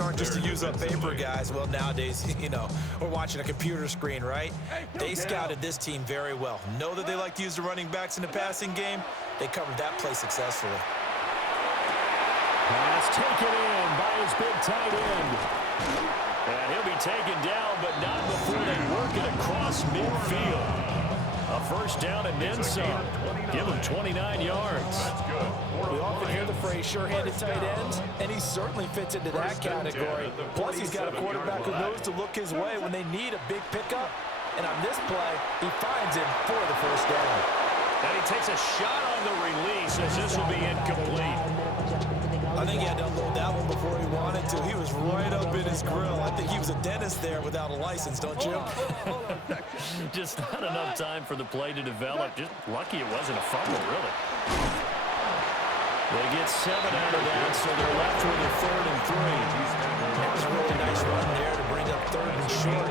Aren't just to use up paper, guys. Well, nowadays, we're watching a computer screen, right? They scouted this team very well. Know that they like to use the running backs in the passing game. They covered that play successfully. Pass taken in by his big tight end. And he'll be taken down, but not before they work it across midfield. A first down and then some. Give him 29 yards. We often hear the phrase sure-handed tight ends, and he certainly fits into that category. Plus, he's got a quarterback who knows to look his way when they need a big pickup. And on this play, he finds him for the first down. And he takes a shot on the release as this will be incomplete. I think he had to unload that one before he wanted to. He was right up in his grill. I think he was a dentist there without a license, don't you? Just not enough time for the play to develop. Just lucky it wasn't a fumble, really. They get 7 out of that, so they're left with a 3rd and 3. That was a really nice run there to bring up 3rd and short.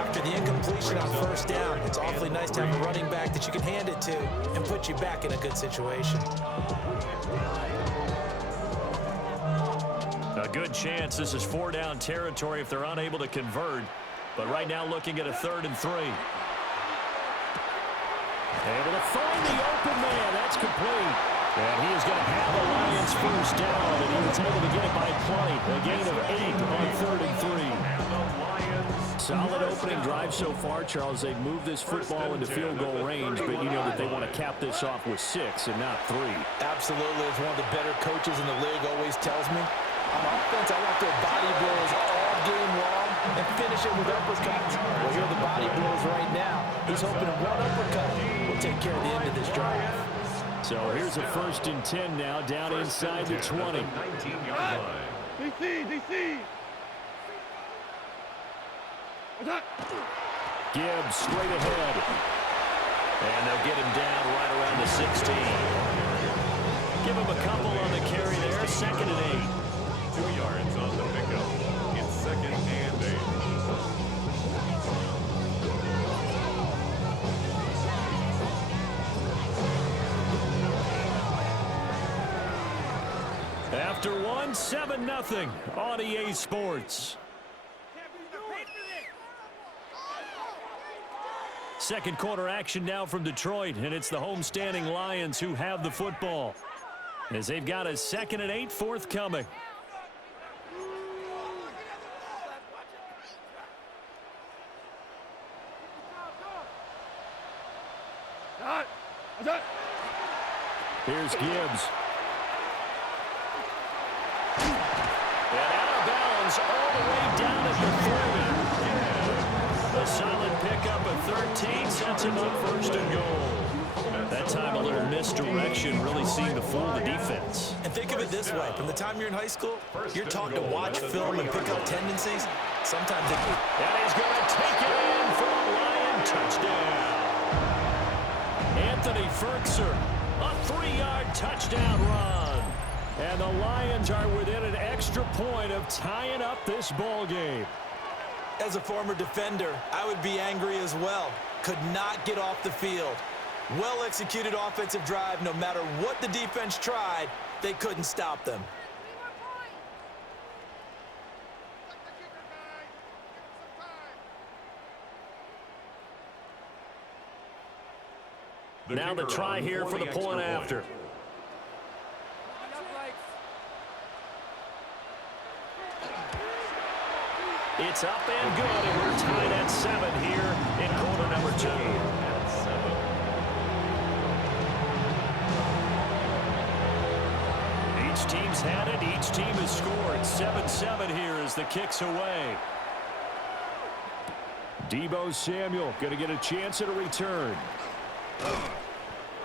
After the incompletion on first down, it's awfully nice to have a running back that you can hand it to and put you back in a good situation. A good chance this is 4-down territory if they're unable to convert. But right now looking at a 3rd and 3. Able to find the open man. That's complete. And he is going to have the Lions first down, and he was able to get it by 20. A gain of 8 on 3rd and 3. Solid opening drive so far, Charles. They've moved this football into field goal range, but you know that they want to cap this off with 6 and not 3. Absolutely. As one of the better coaches in the league always tells me, on offense, I want their body blows all game long and finish it with uppercuts. Well, here are the body blows right now. He's hoping one uppercut will take care of the end of this drive. So here's a 1st and 10 now, down inside the 20. DC! Gibbs straight ahead. And they'll get him down right around the 16. Give him a couple on the carry there, 2nd and 8. 2 yards on the pickup. It's 2nd and 8. After 1, 7-0 on EA Sports. Second quarter action now from Detroit, and it's the homestanding Lions who have the football, as they've got a 2nd and 8 forthcoming. Here's Gibbs. And out of bounds all the way down at the 30. A solid pickup of 13 sets him up 1st and goal. That time a little misdirection, really seeing the fool of the defense. And think of it this way. From the time you're in high school, you're taught to watch film and pick up tendencies. Sometimes it... And he's going to take it in for a Lion touchdown. Anthony Fertzer, a 3-yard touchdown run. And the Lions are within an extra point of tying up this ball game. As a former defender, I would be angry as well. Could not get off the field. Well-executed offensive drive. No matter what the defense tried, they couldn't stop them. Now the try here for the point after. It's up and good, and we're tied at 7 here in quarter number 2. Each team's had it. Each team has scored. 7-7 here as the kick's away. Deebo Samuel going to get a chance at a return.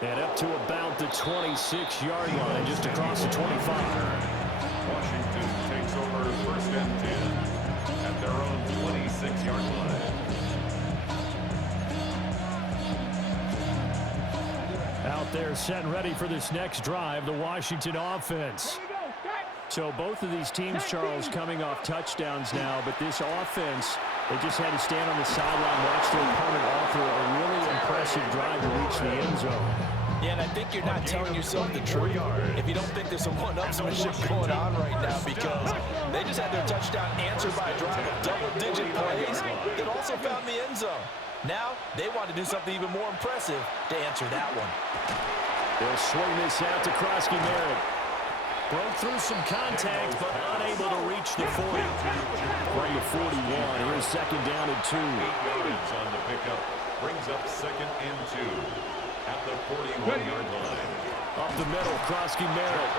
And up to about the 26-yard line, just across the 25. Washington takes over 1st and 10 at their own 26-yard line. Out there set and ready for this next drive, the Washington offense. So both of these teams, Charles, coming off touchdowns now, but this offense, they just had to stand on the sideline, watch their opponent offer a really impressive drive to reach the end zone. Yeah, and I think you're not telling yourself the truth if you don't think there's some one-upsmanship going on right now, because they just had their touchdown answered by a drive of double-digit plays that also found the end zone. Now, they want to do something even more impressive to answer that one. They'll swing this out to Krosky Merritt. Broke through some contact, but unable to reach the 40. From the 41, here's second down and 2. 8 yards on the pickup. Brings up second and 2 at the 41-yard line. Up the middle, Krosky Merritt.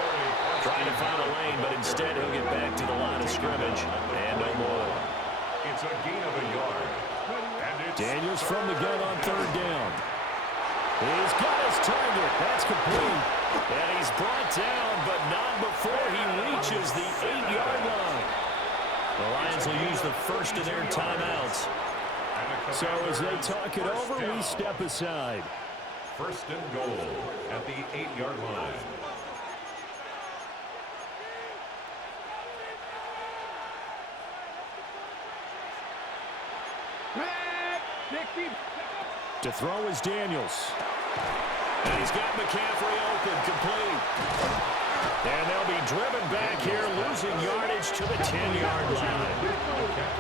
Trying to find a lane, but instead he'll get back to the line of scrimmage. And no more. It's a gain of a yard. Daniels from the gun on third down. He's got his target. That's complete. And he's brought down, but not before he reaches the 8-yard line. The Lions will use the first of their timeouts. So as they talk it over, we step aside. First and goal at the 8-yard line. To throw is Daniels. And he's got McCaffrey open, complete. And they'll be driven back here, losing yardage to the 10-yard line.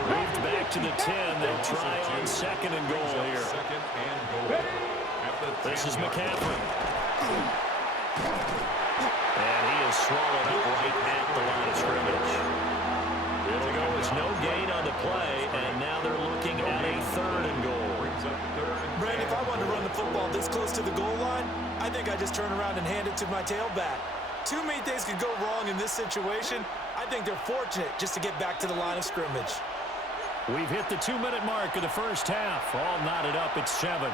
Moved back to the 10. They'll try on second and goal here. Second and goal. This is McCaffrey. And he is swallowed up right at the line of scrimmage. It'll go as no gain on the play, and now they're looking at a third and goal. Brandon, if I wanted to run the football this close to the goal line, I think I'd just turn around and hand it to my tailback. Too many things could go wrong in this situation. I think they're fortunate just to get back to the line of scrimmage. We've hit the 2-minute mark of the first half. All knotted up at 7.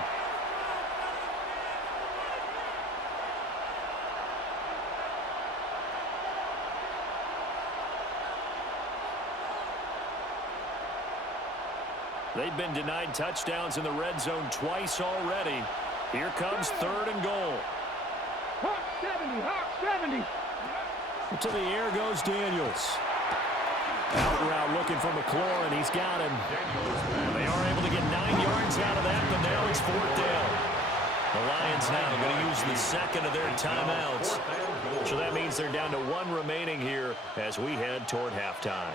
They've been denied touchdowns in the red zone twice already. Here comes third and goal. Hawk 70, Hawk 70. To the air goes Daniels. Out route looking for McLaurin. He's got him. And they are able to get 9 yards out of that, but now it's fourth down. The Lions now going to use the second of their timeouts. So that means they're down to 1 remaining here as we head toward halftime.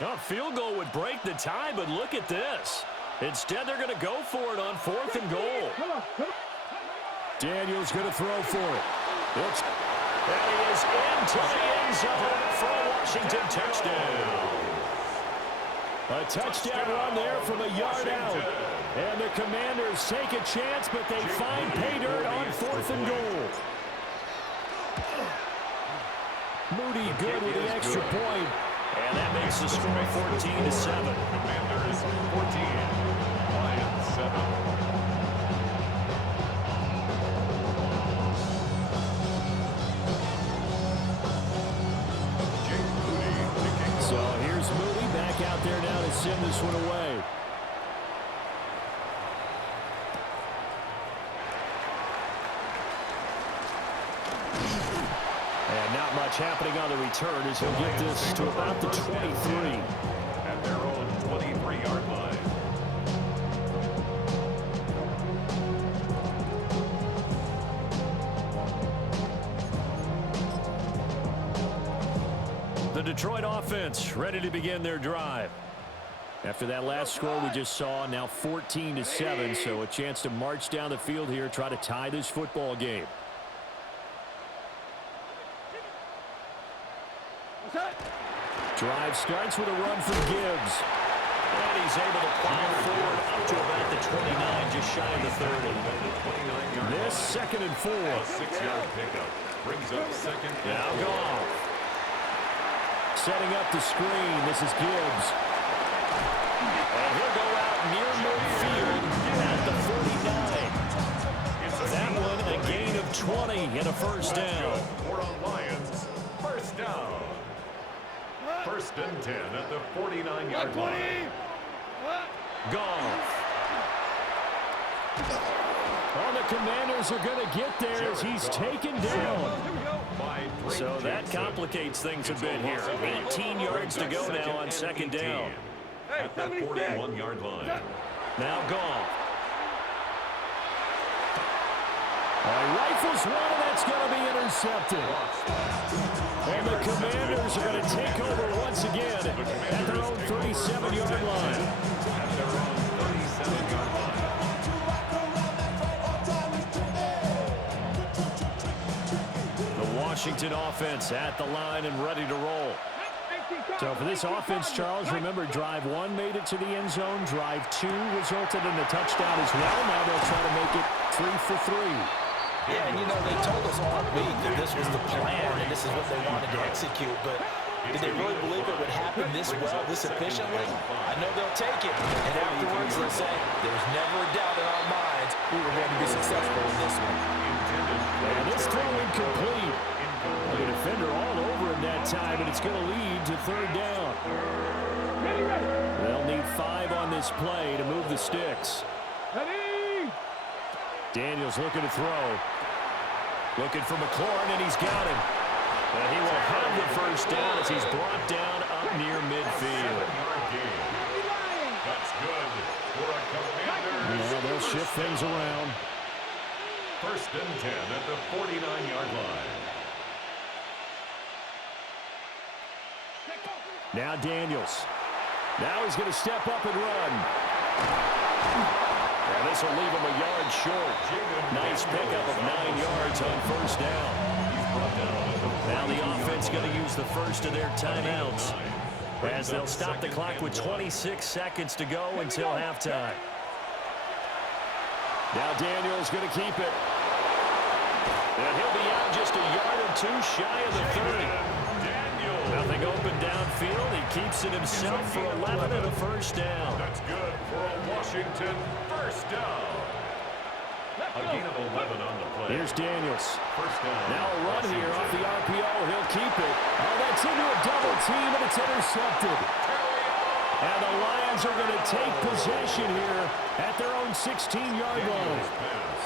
A field goal would break the tie, but look at this. Instead, they're going to go for it on fourth and goal. Daniels going to throw for it. And he is into the end zone for a Washington touchdown. A touchdown run there from a yard out. And the Commanders take a chance, but they find pay dirt on fourth and goal. Moody good with the extra point. And that makes the score 14-7. Commanders 14, Lions 7. So here's Moody back out there now to send this one away. And not much happening on the return as he'll get this to about the 23. At their own 23-yard line. The Detroit offense ready to begin their drive. After that last score we just saw, now 14-7, so a chance to march down the field here, try to tie this football game. Drive starts with a run from Gibbs. And he's able to plow forward up to about the 29, just shy of the 30. This second and 4. A 6-yard pickup brings up second and Now 4. Goff. Setting up the screen. This is Gibbs. And he'll go out near midfield at the 49. That one a gain of 20 and a first down. For the Lions, first down. First and 10 at the 49-yard line. Goff. Well, the Commanders are going to get there as he's taken down. So that complicates things a bit here. 18 yards to go now on second down. At the 41-yard line. Now Goff. He rifles one, and that's going to be intercepted. And the Commanders are going to take over once again at their own 37-yard line. The Washington offense at the line and ready to roll. So for this offense, Charles, remember, drive one made it to the end zone. Drive two resulted in a touchdown as well. Now they'll try to make it 3 for 3. Yeah, and they told us all week that this was the plan and this is what they wanted to execute, but did they really believe it would happen this well, this efficiently? I know they'll take it, and afterwards they'll say, there's never a doubt in our minds we were going to be successful in this one. And this throw incomplete. The defender all over him that time, and it's going to lead to third down. They'll need 5 on this play to move the sticks. Daniels looking to throw. Looking for McLaurin, and he's got him. And he will have the first down as he's brought down up near midfield. That's good for a Commander. Yeah, they'll shift things around. First and 10 at the 49-yard line. Now Daniels. Now he's going to step up and run. And this will leave him a yard short. Nice pickup of 9 yards on first down. Now the offense going to use the first of their timeouts as they'll stop the clock with 26 seconds to go until halftime. Now Daniels going to keep it. And he'll be out just a yard or two shy of the 30. Nothing open downfield. He keeps it himself for 11 and a first down. That's good for a Washington first down. A gain of 11 on the play. Here's Daniels. First down. Now a run here off the RPO. He'll keep it. Oh, that's into a double team, and it's intercepted. And the Lions are going to take possession here at their own 16-yard line.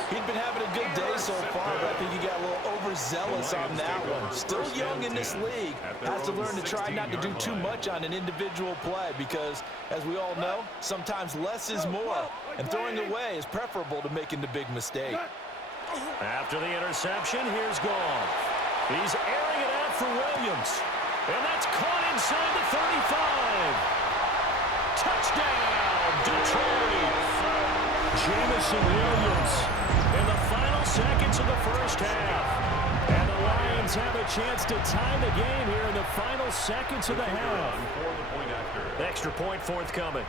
He'd been having a good day so far, but I think he got a little overzealous on that one. Still young in this league. Has to learn to try not to do too much on an individual play because, as we all know, sometimes less is more. And throwing away is preferable to making the big mistake. After the interception, here's Goff. He's airing it out for Williams. And that's caught inside the 35. Touchdown, Detroit. Jameson Williams in the final seconds of the first half. And the Lions have a chance to tie the game here in the final seconds of the half. Extra point forthcoming.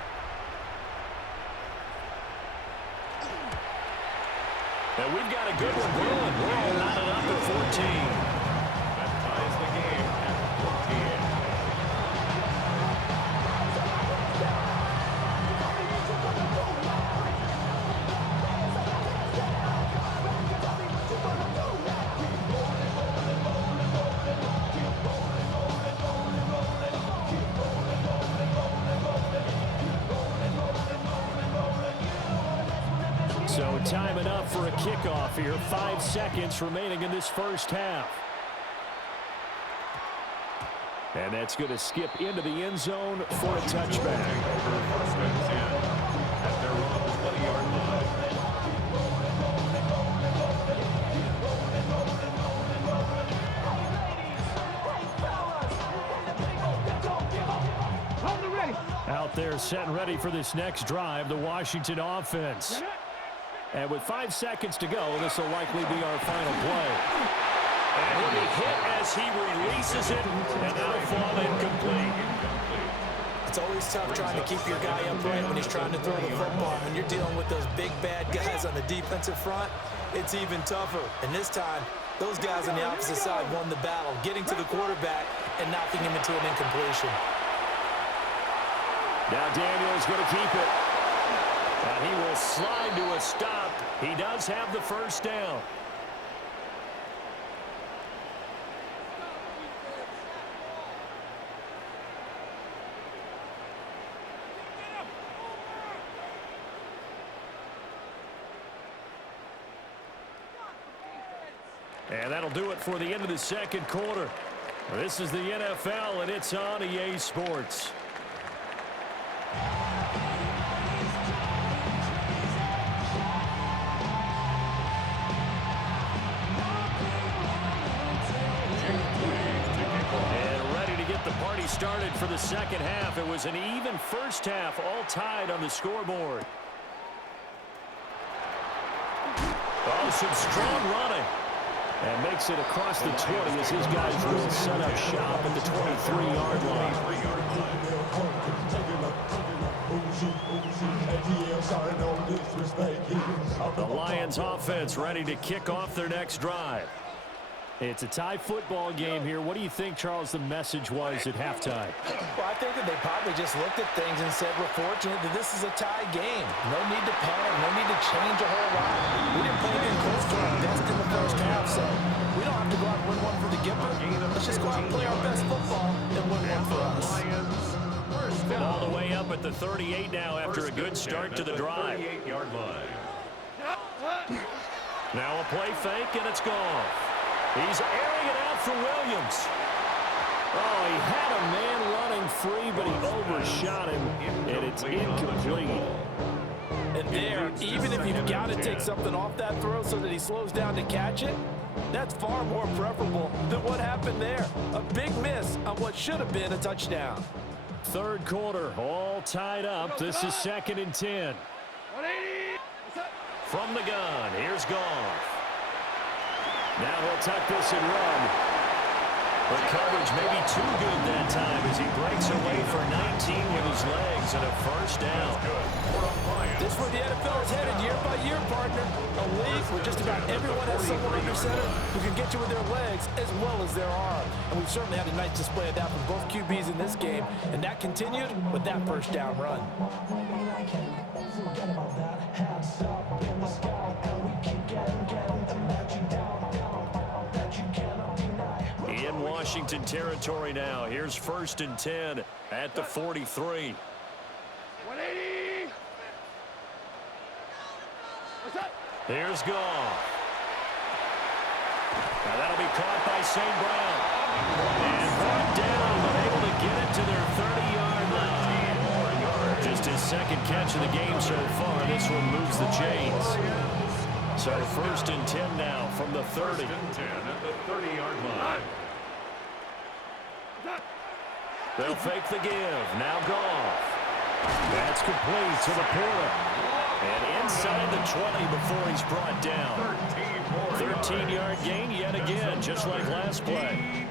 And we've got a good one going. We're all knotted up at 14. That ties the game at 14. So time enough for a kickoff here. 5 seconds remaining in this first half. And that's going to skip into the end zone for a touchback. First and 10 at their own 20-yard line. Out there set and ready for this next drive, the Washington offense. And with 5 seconds to go, this will likely be our final play. And he'll be hit as he releases it, and that'll fall incomplete. It's always tough trying to keep your guy upright when he's trying to throw the football. When you're dealing with those big, bad guys on the defensive front, it's even tougher. And this time, those guys on the opposite side won the battle, getting to the quarterback and knocking him into an incompletion. Now Daniel's going to keep it. And he will slide to a stop. He does have the first down. And that'll do it for the end of the second quarter. This is the NFL, and it's on EA Sports. for the second half. It was an even first half, all tied on the scoreboard. Oh, some strong running. And makes it across the 20 as his guys will set up shop at the 23-yard line. The Lions offense ready to kick off their next drive. It's a tie football game here. What do you think, Charles, the message was at halftime? Well, I think that they probably just looked at things and said, we're fortunate that this is a tie game. No need to panic. No need to change a whole lot. We didn't play anything close to our best in the first half, so we don't have to go out and win one for the Gipper. Let's just go out and play our best football and win one for us. And all the way up at the 38 now after a good start to the drive. Now a play fake, and it's gone. He's airing it out for Williams. Oh, he had a man running free, but he overshot him, and it's incomplete. And there, even if you've got to take something off that throw so that he slows down to catch it, that's far more preferable than what happened there. A big miss on what should have been a touchdown. Third quarter, all tied up. This is 2nd and 10. From the gun, here's Goff. Now he'll tuck this and run. But coverage may be too good that time as he breaks away for 19 with his legs and a first down. This is where the NFL is headed year by year, partner. A league where just about everyone has someone under center who can get you with their legs as well as their arm. And we've certainly had a nice display of that from both QBs in this game. And that continued with that first down run. In Washington territory now. Here's 1st and 10 at the 43. 180. What's up? Here's Goff. Now that'll be caught by St. Brown. And brought down, but able to get it to their 30-yard line. Just his second catch of the game so far. This one moves the chains. So 1st and 10 now from the 30. 1st and 10 at the 30-yard line. They'll fake the give. Now Goff. That's complete to the Porter. And inside the 20 before he's brought down. 13-yard gain yet again, just like last play.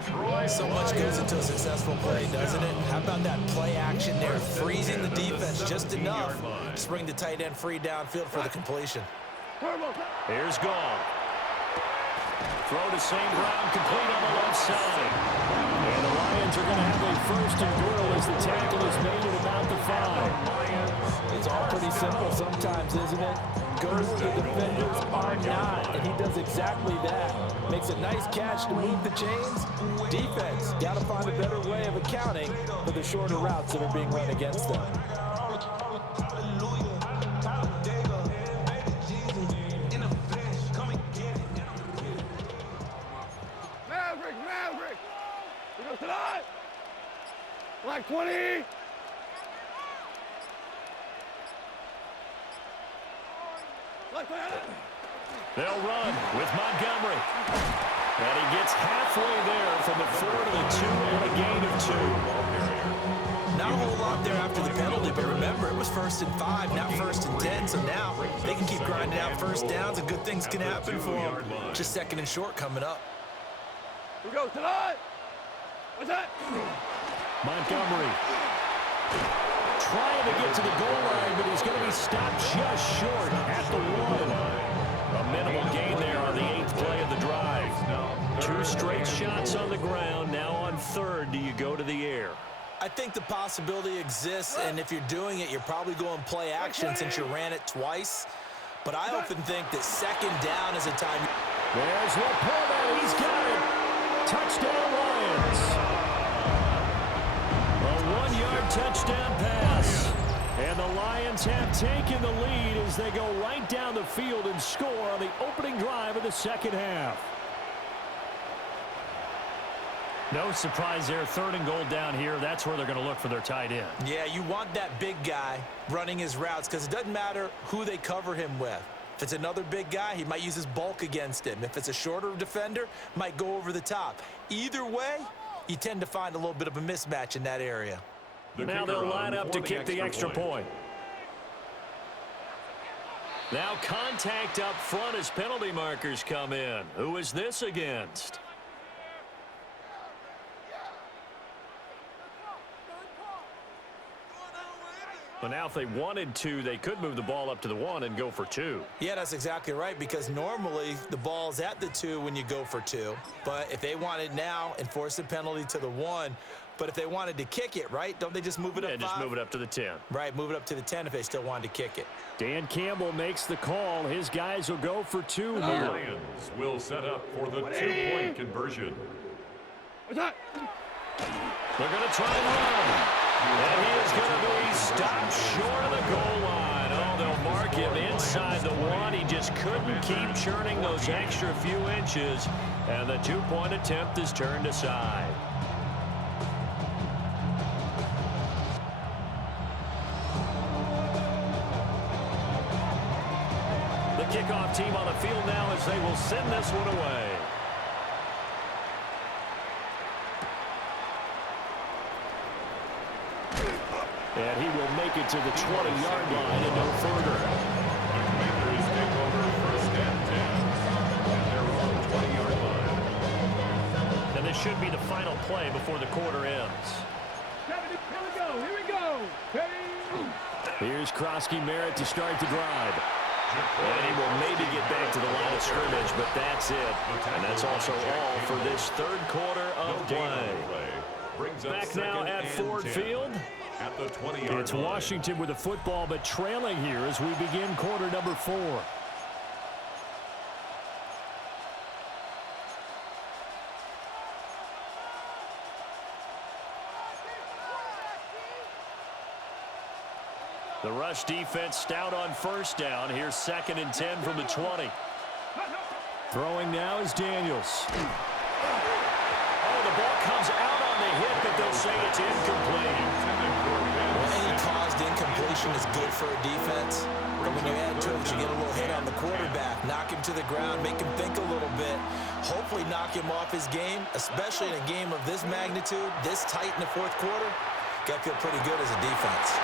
So much goes into a successful play, doesn't it? How about that play action there, freezing the defense just enough to bring the tight end free downfield for the completion. Here's Goff. Throw to St. Brown, complete on the left side. And the Lions are going to have a 1st and goal as the tackle is made at about the 5. It's all pretty simple sometimes, isn't it? Go where the defenders are not, and he does exactly that. Makes a nice catch to move the chains. Defense, got to find a better way of accounting for the shorter routes that are being run against them. Maverick. We go tonight. Black 20. They'll run with Montgomery. And he gets halfway there from the 4 to the 2 and a gain of 2. Not a whole lot there after the penalty, but remember, it was 1st and 5, not 1st and 10, so now they can keep grinding out first downs and good things can happen for them. Just 2nd and short coming up. We go tonight. What's that? Montgomery trying to get to the goal line, but he's going to be stopped just short at the 1. A minimal gain there on the 8th play of the drive. 2 straight shots on the ground. Now on 3rd, do you go to the air? I think the possibility exists, and if you're doing it, you're probably going play action since you ran it twice. But I often think that 2nd down is a time. There's Laporta. He's got it. Touchdown, Lions. A 1-yard touchdown pass. And the Lions have taken the lead as they go right down the field and score on the opening drive of the second half. No surprise there. 3rd and goal down here. That's where they're going to look for their tight end. Yeah, you want that big guy running his routes because it doesn't matter who they cover him with. If it's another big guy, he might use his bulk against him. If it's a shorter defender, might go over the top. Either way, you tend to find a little bit of a mismatch in that area. Now they'll line up to kick the extra point. Now contact up front as penalty markers come in. Who is this against? Well, now if they wanted to, they could move the ball up to the 1 and go for 2. Yeah, that's exactly right, because normally the ball's at the 2 when you go for 2. But if they wanted now, enforce the penalty to the 1. But if they wanted to kick it, right, don't they just move it up 5? Yeah, just move it up to the 10. Right, move it up to the 10 if they still wanted to kick it. Dan Campbell makes the call. His guys will go for 2 The here. Lions will set up for the 2-point conversion. What's that? They're going to try and run. And he is going to be stopped short of the goal line. Oh, they'll mark him inside the 1. He just couldn't keep churning those extra few inches. And the 2-point attempt is turned aside. The kickoff team on the field now as they will send this one away. And he will make it to the 20-yard line and no further. The Commanders take over 1st and 10 at their own 20-yard line. And this should be the final play before the quarter ends. Here we go. Here we go. Hey. Here's Krosky Merritt to start the drive. And he will maybe get back to the line of scrimmage, but that's it. And that's also all for this third quarter of play. Back now at Ford Field. At the 20-yard It's line. Washington with the football, but trailing here as we begin quarter number 4. The rush defense stout on first down. Here's 2nd and 10 from the 20. Throwing now is Daniels. Oh, the ball comes out on the hit, but they'll say it's incomplete. Well, any caused incompletion is good for a defense. But when you add to it, you get a little hit on the quarterback, knock him to the ground, make him think a little bit, hopefully knock him off his game, especially in a game of this magnitude, this tight in the 4th quarter. Got to feel pretty good as a defense.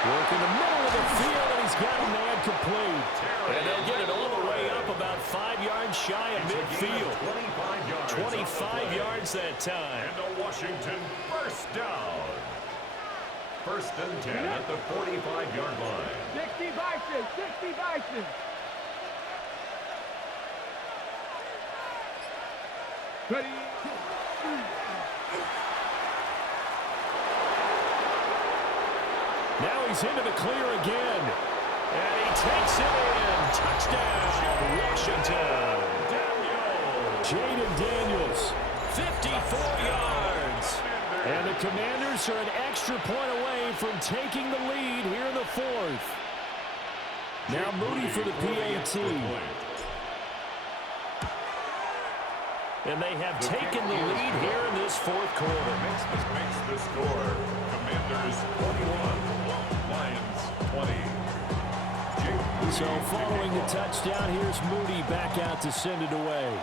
Work in the middle of the field, and he's got a man complete. And they'll get it all the way up about 5 yards shy of midfield. 25 yards that time. And a Washington first down. 1st and 10 at the 45-yard line. 60 Bison. 60 Bison. Ready. Now he's into the clear again. And he takes it in. Touchdown, Washington. Jaden Daniels, 54 yards. And the Commanders are an extra point away from taking the lead here in the 4th. Now Moody for the PAT. And they have taken the lead here in this 4th quarter. Makes the score. Commanders 21, Lions 20. So following the touchdown, here's Moody back out to send it away.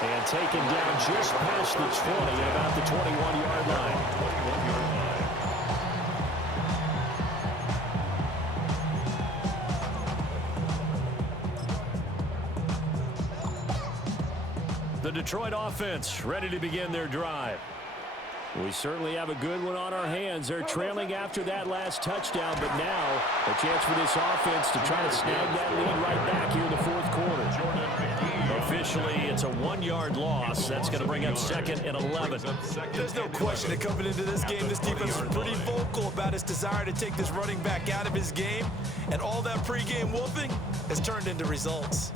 And taken down just past the 20 at about the 21-yard line. The Detroit offense ready to begin their drive. We certainly have a good one on our hands. They're trailing after that last touchdown, but now a chance for this offense to try to snag that lead right back here in the 4th quarter. Officially, it's a 1-yard loss. That's going to bring up 2nd and 11. There's no question that coming into this game, this defense is pretty vocal about its desire to take this running back out of his game, and all that pregame whooping has turned into results.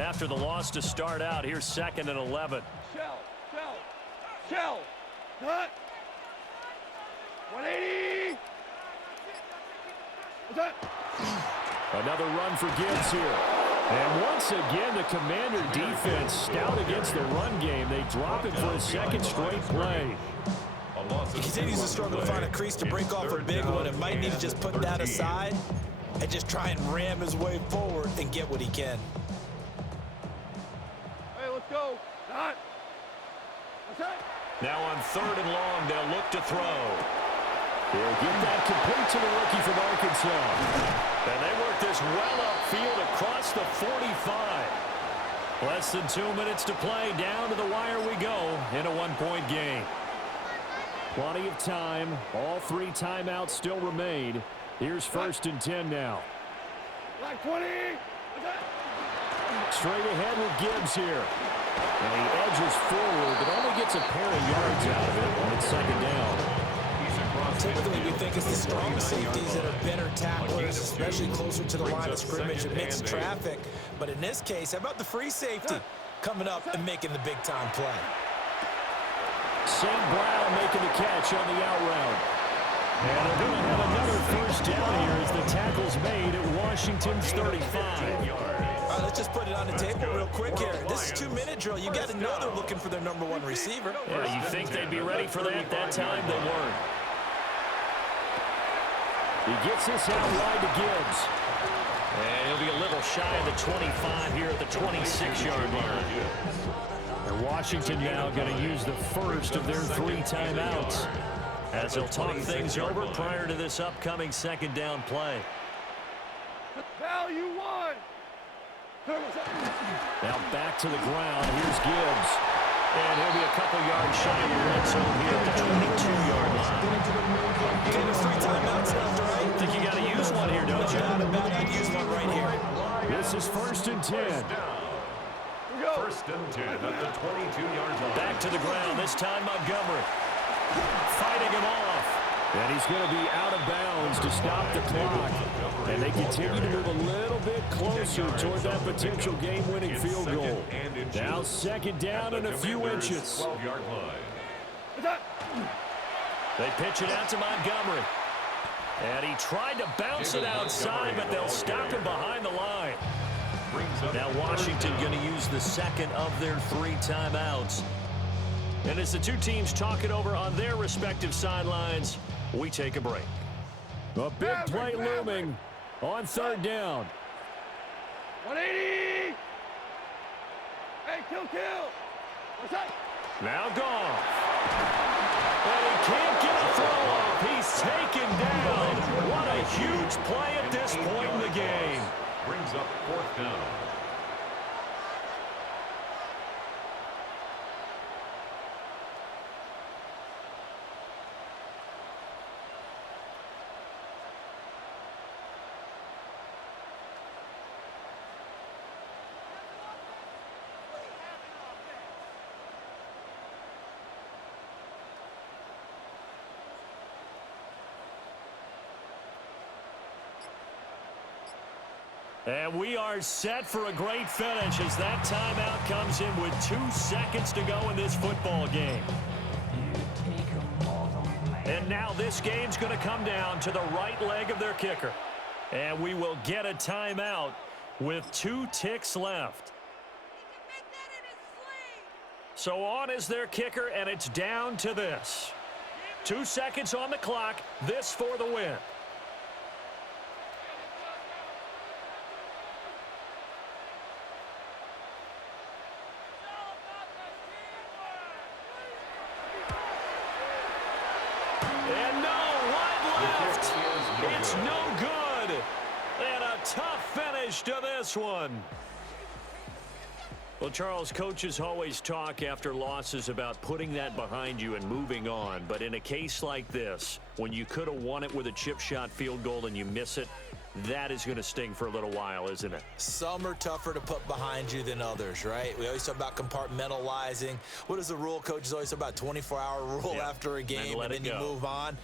After the loss to start out, here's 2nd and 11. Shell. Cut. 180. What's that? Another run for Gibbs here. And once again, the Commander defense stout against the run game. They drop it for a 2nd straight play. He continues to struggle to find a crease to break off a big one, and might need to just put that aside and just try and ram his way forward and get what he can. Hey, let's go. Not. Okay. Now on 3rd and long, they'll look to throw. He'll get that complete to the rookie from Arkansas. And they work this well upfield across the 45. Less than 2 minutes to play. Down to the wire we go in a one-point game. Plenty of time. All 3 timeouts still remain. Here's 1st and 10 now. Like 20. Okay. Straight ahead with Gibbs here. And he edges forward, but only gets a pair of yards out of it when it's 2nd down. Typically, we think it's the strong safeties that are better tacklers, especially closer to the line of scrimmage amidst traffic. But in this case, how about the free safety coming up and making the big-time play? St. Brown making the catch on the out route. And they're going to have another 1st down here as the tackle's made at Washington's 35. All right, let's just put it on the table real quick here. This is 2-minute drill. You got to know they're looking for their number 1 receiver. Yeah, you think they'd be ready for that? That time they weren't. He gets this out wide to Gibbs. And he'll be a little shy of the 25 here at the 26-yard line. And Washington now going to use the first of their 3 timeouts as they'll talk things over prior to this upcoming 2nd down play. Value 1. Now back to the ground. Here's Gibbs. And he'll be a couple yards shy of the red zone here at the 22-yard line. Okay, there's 3 timeouts left, right? I think you got to use one here, don't you? Not about I'd use one right here. This is 1st and 10. 1st and 10 at the 22-yard line. Back to the ground. This time Montgomery fighting him off. And he's going to be out of bounds to stop the clock. And they continue to move a little bit closer toward that potential game-winning field goal. Now 2nd down and a few inches. 12-yard line. They pitch it out to Montgomery. And he tried to bounce it outside, but they'll stop him behind the line. Now Washington going to use the 2nd of their 3 timeouts. And as the 2 teams talk it over on their respective sidelines, we take a break. A big play looming on 3rd down. 180. Hey, kill. What's that? Now Goff. And he can't get a throw off. He's taken down. What a huge play at this point in the game. Brings up 4th down. And we are set for a great finish as that timeout comes in with 2 seconds to go in this football game. And now this game's going to come down to the right leg of their kicker. And we will get a timeout with 2 ticks left. So on is their kicker, and it's down to this. 2 seconds on the clock, this for the win. And no one left. It's no good. And a tough finish to this one. Well, Charles, coaches always talk after losses about putting that behind you and moving on. But in a case like this, when you could have won it with a chip shot field goal and you miss it, that is going to sting for a little while, isn't it? Some are tougher to put behind you than others, right? We always talk about compartmentalizing. What is the rule? Coaches always talk about 24-hour rule after a game, and then you move on.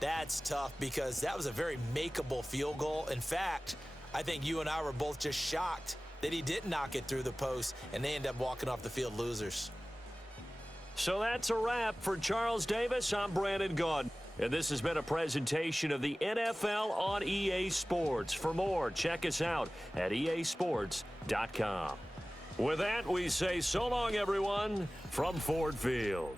That's tough because that was a very makeable field goal. In fact, I think you and I were both just shocked that he didn't knock it through the post, and they end up walking off the field losers. So that's a wrap for Charles Davis. I'm Brandon Gaudin. And this has been a presentation of the NFL on EA Sports. For more, check us out at easports.com. With that, we say so long, everyone, from Ford Field.